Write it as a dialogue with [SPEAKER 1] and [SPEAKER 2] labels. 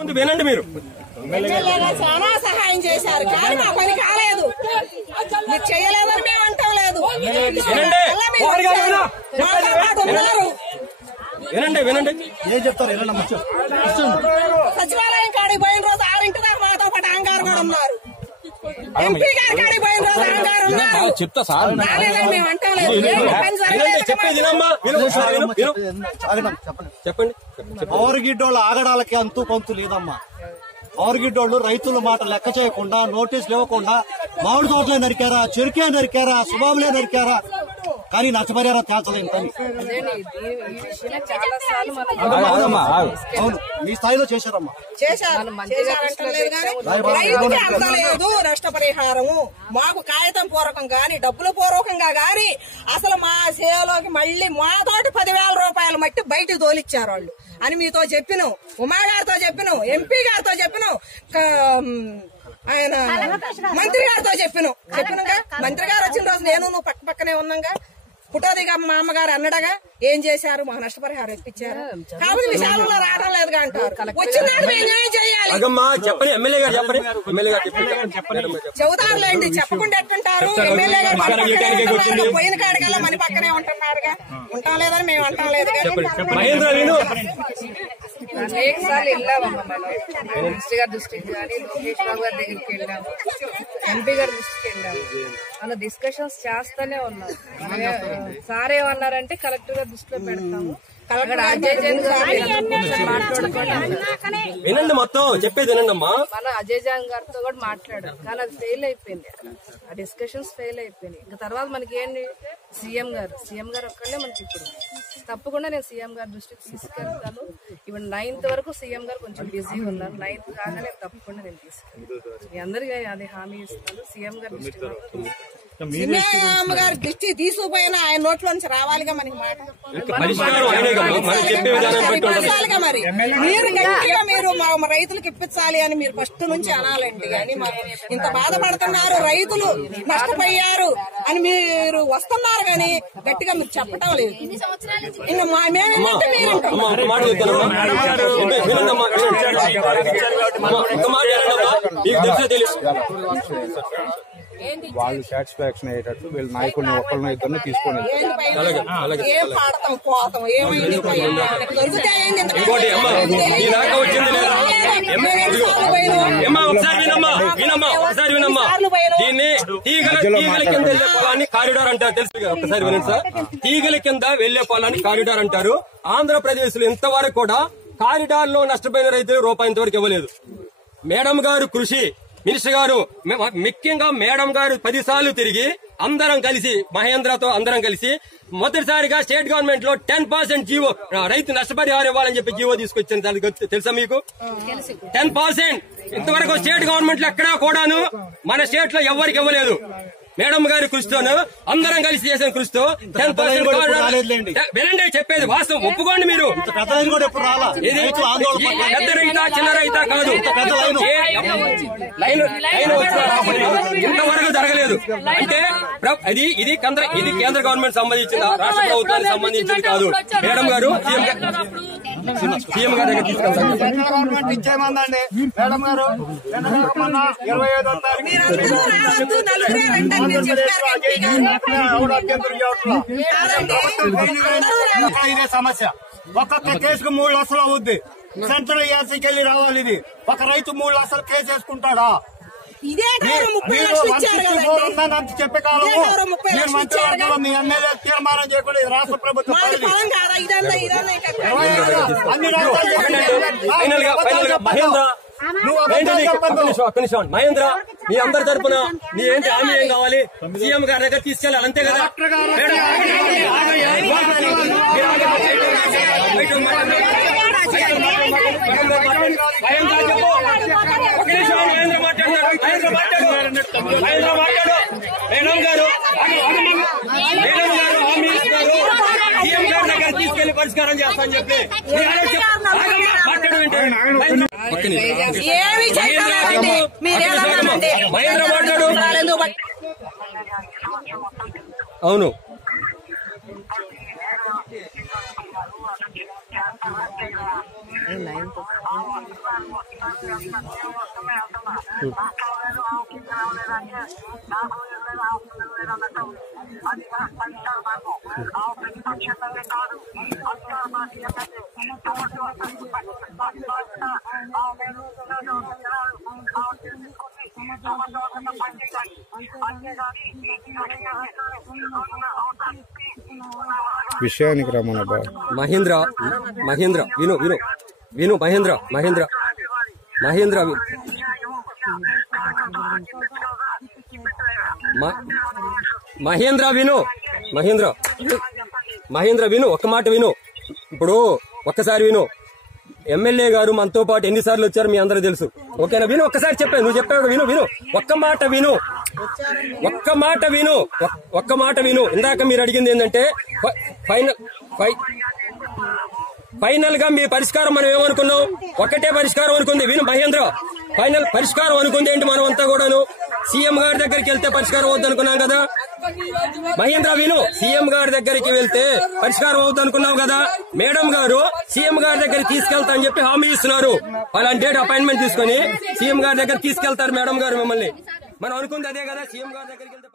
[SPEAKER 1] ముందు వినండి మీరు.
[SPEAKER 2] చాలా సహాయం చేశారు కానీ మా పని కాలేదు. మీరు చేయలేదని మేము అంటాం లేదు.
[SPEAKER 1] వినండి. వినండి. వినండి
[SPEAKER 3] ఏం చెప్తారు?
[SPEAKER 2] సచివాలయం కాడికి పోయిన రోజు ఆరింటి దాకా మాతో పాటు అంగారు కూడా ఉన్నారు.
[SPEAKER 4] చెప్తా సార్.
[SPEAKER 3] చెప్పండి.
[SPEAKER 1] చెప్పండి చెప్పండి.
[SPEAKER 3] పవర్గిడ్డోళ్ళ ఆగడాలకి అంతు కొంతు లేదమ్మా. పవర్గిడ్డోళ్ళు రైతుల మాట లెక్క చేయకుండా నోటీసులు ఇవ్వకుండా మామిడి తోటలే నరికారా చెరుకే నరికారా సుబాబులే నరికారా కానీ నష్టపరిహారం
[SPEAKER 4] ఆగు.
[SPEAKER 3] అవును మీ స్థాయిలో చేశారమ్మా.
[SPEAKER 2] నష్టపరిహారము. మాకు కాగితం పూర్వకం గాని డబ్బుల పూర్వకంగా గాని అసలు మా సేవలోకి మళ్ళీ మాతోటి పదివేల రూపాయలు మట్టి బయటకు తోలిచ్చారు వాళ్ళు. అని మీతో చెప్పిన ఉమా గారితో చెప్పిన ఎంపీ గారితో చెప్పిన ఆయన మంత్రి గారితో చెప్పిన. చెప్పినగా మంత్రి గారు వచ్చిన రోజు నేను నువ్వు పక్క పక్కనే ఉన్నాగా. ఫోటో దిగా మా అమ్మగారు అన్నడగా ఏం చేశారు? మా నష్టపరిహారం ఇప్పించారు. కాబట్టి విశాలంలో రావడం లేదుగా అంటారు. వచ్చినాడు మేము ఎంజాయ్ చేయాలి?
[SPEAKER 1] చెప్పండి ఎమ్మెల్యే గారు చెప్పండి. ఎమ్మెల్యే గారు చెప్పండి.
[SPEAKER 2] చెబుతారులేండి చెప్పకుండా ఎట్టుంటారు? ఎమ్మెల్యే గారు మన పక్కనే ఉంటున్నారు. పోయిన కాడికల్లా మన పక్కనే ఉంటున్నారుగా. ఉంటాం లేదని మేము అంటాం లేదు
[SPEAKER 1] మహేంద్ర విను.
[SPEAKER 5] అనేక సార్లు వెళ్ళామమ్మా మనం? మినిస్టర్ గారి దృష్టికి కానీ లోకేష్ బాబు గారి దగ్గరికి వెళ్ళాము ఎంపీ గారి దృష్టికి వెళ్ళాము మన డిస్కషన్స్ చేస్తూనే ఉన్నాం. సార్ ఏమన్నారంటే కలెక్టర్ గారి దృష్టిలో పెడతాము.
[SPEAKER 1] వినండి మొత్తం చెప్పేది వినండి అమ్మా
[SPEAKER 5] మన అజయ్ జాన్ గారితో కూడా మాట్లాడాం కానీ అది ఫెయిల్ అయిపోయింది. ఆ డిస్కషన్స్ ఫెయిల్ అయిపోయినాయి. ఇంకా తర్వాత మనకి ఏంటి? సీఎం గారు సీఎం గారు ఒక్కళ్ళే మనకి ఇప్పుడు. తప్పకుండా నేను సీఎం గారి దృష్టికి తీసుకెళ్తాను. ఇప్పుడు నైన్త్ వరకు సీఎం గారు కొంచెం బిజీ ఉన్నారు. నైన్త్ కాగానే తప్పకుండా నేను తీసుకెళ్తాను. మీ అందరికీ అది హామీ ఇస్తాను. సీఎం గారి దృష్టికి మాత్రం
[SPEAKER 2] అమ్మగారు దృష్టి తీసుకుపోయినా ఆయన నోట్లో నుంచి రావాలిగా మనకి మాట. ఇప్పించాలిగా మరి మీరు. గట్టిగా మీరు మా రైతులకు ఇప్పించాలి అని మీరు ఫస్ట్ నుంచి అనాలండి. కానీ మాకు ఇంత బాధపడుతున్నారు రైతులు నష్టపోయారు అని మీరు వస్తున్నారు కానీ గట్టిగా మీరు చెప్పటం లేదు. ఇంకా మా మేమేంటంటే మీరు
[SPEAKER 1] మీకు తెలిసే తెలుసు?
[SPEAKER 4] వాళ్ళు సాటిస్ఫాక్షన్ అయ్యేటట్టు వీళ్ళ నాయకుడిని ఒకళ్ళని ఇద్దరిని తీసుకొని
[SPEAKER 1] కారిడార్ అంటారు. తెలుసు ఒకసారి వినండి సార్. తీగల కింద వెళ్ళే పొలాన్ని కారిడార్ అంటారు. ఆంధ్రప్రదేశ్లో ఇంతవరకు కూడా కారిడార్లో నష్టపోయిన రైతులు రూపాయి ఇంతవరకు ఇవ్వలేదు. మేడం గారు కృషి మినిస్టర్ గారు ముఖ్యంగా మేడం గారు పది సార్లు తిరిగి అందరం కలిసి మహేంద్రతో అందరం కలిసి మొదటిసారిగా స్టేట్ గవర్నమెంట్లో టెన్ పర్సెంట్ జీవో రైతు నష్టపరిహారం ఇవ్వాలని చెప్పి జీవో తీసుకొచ్చింది. తెలుసా మీకు? Ten percent. ఇంతవరకు స్టేట్ గవర్నమెంట్లో ఎక్కడా కూడాను మన స్టేట్లో ఎవరికి ఇవ్వలేదు. మేడం గారి కృషితోను అందరం కలిసి చేసిన కృషితో టెన్. పర్సెంట్ వినండి చెప్పేది వాస్తవం. ఒప్పుకోండి మీరు.
[SPEAKER 3] పెద్దలైన కూడా ఎప్పుడు రాలా?
[SPEAKER 1] ఇది. పెద్ద రైతా చిన్న రైతా కాదు. ఇంతవరకు జరగలేదు. అంటే ఇది ఇది కేంద్ర ఇది కేంద్ర గవర్నమెంట్ సంబంధించిన రాష్ట్ర ప్రభుత్వానికి సంబంధించింది కాదు. మేడం గారు సీఎం గారి దగ్గర తీసుకెళ్తాను
[SPEAKER 4] గవర్నమెంట్ ఇచ్చేయమందండి. మేడం గారు ఇరవై ఇదే సమస్య. ఒక్కొక్క కేసుకు మూడు లక్షలు అవుద్ది. సెంట్రల్ ఏసీకి వెళ్ళి రావాలి ఇది. ఒక రైతు మూడు లక్షలు కేసు వేసుకుంటాడా?
[SPEAKER 2] ఇదే ముప్పై లక్షలు ఇచ్చారు కదండి
[SPEAKER 4] చెప్పే
[SPEAKER 2] గౌరవం ముప్పై
[SPEAKER 4] మీరు
[SPEAKER 2] లక్షలు.
[SPEAKER 4] మీ ఎమ్మెల్యే తీర్మానం చేయకుండా రాష్ట్ర ప్రభుత్వం
[SPEAKER 2] కాదా ఇదంతా ఇదంతా ఇంకా
[SPEAKER 1] మహేంద్ర మీ అందరి తరపున నీ ఏంటి హామీ ఏం కావాలి సీఎం గారి దగ్గర తీసుకెళ్ళాలి అంతే కదా మహేంద్ర చెప్పు మహేంద్ర మాట్లాడతాడు మహేంద్ర మాట్లాడు మహేంద్ర మాట్లాడు మేడం గారు ఆగండి, ఆగండి. మేడం గారు హామీ ఇస్తున్నారు సీఎం గారి దగ్గర తీసుకెళ్ళి పరిష్కారం చేస్తామని చెప్పి మాట్లాడు.
[SPEAKER 2] ఏమి మీరేమన్నారండి
[SPEAKER 1] మహేంద్ర మాట్లాడు
[SPEAKER 2] ఎందుకు పట్ట-
[SPEAKER 1] అవును
[SPEAKER 5] నైన్త్
[SPEAKER 6] విషయానికి రమ్మన్న బా
[SPEAKER 1] మహేంద్ర మహేంద్ర విను విను విను మహేంద్ర మహేంద్ర. మహేంద్ర మ- మహేంద్ర విను. మహేంద్ర మహేంద్ర విను. ఒక్క మాట విను. ఇప్పుడు ఒక్కసారి విను. ఎమ్మెల్యే గారు మనతో పాటు ఎన్నిసార్లు వచ్చారు మీ అందరూ తెలుసు. ఓకేనా? విను ఒక్కసారి చెప్పాను నువ్వు చెప్పావు విను విను. ఒక్క మాట విను. ఒక్క మాట విను. ఒక్క మాట విను. ఇందాక మీరు అడిగింది ఏంటంటే ఫైనల్ ఫై ఫైనల్గా మీ పరిష్కారం మనం ఏమనుకున్నాం? ఒకటే పరిష్కారం అనుకుంది. విను మహేంద్ర. ఫైనల్ పరిష్కారం అనుకుంది ఏంటి మనం అంతా కూడాను? సీఎం గారి దగ్గరికి వెళ్తే పరిష్కారం అవుద్ది అనుకున్నాం కదా? మహేంద్ర విను. సీఎం గారి దగ్గరికి వెళ్తే పరిష్కారం అవుద్ది అనుకున్నాం కదా? మేడం గారు సీఎం గారి దగ్గరికి తీసుకెళ్తా అని చెప్పి హామీ ఇస్తున్నారు. అలాంటి డేట్ అపాయింట్మెంట్ తీసుకొని సీఎం గారి దగ్గర తీసుకెళ్తారు మేడం గారు మిమ్మల్ని. మనం అనుకుంది అదే కదా? సీఎం గారి దగ్గరికి వెళ్తే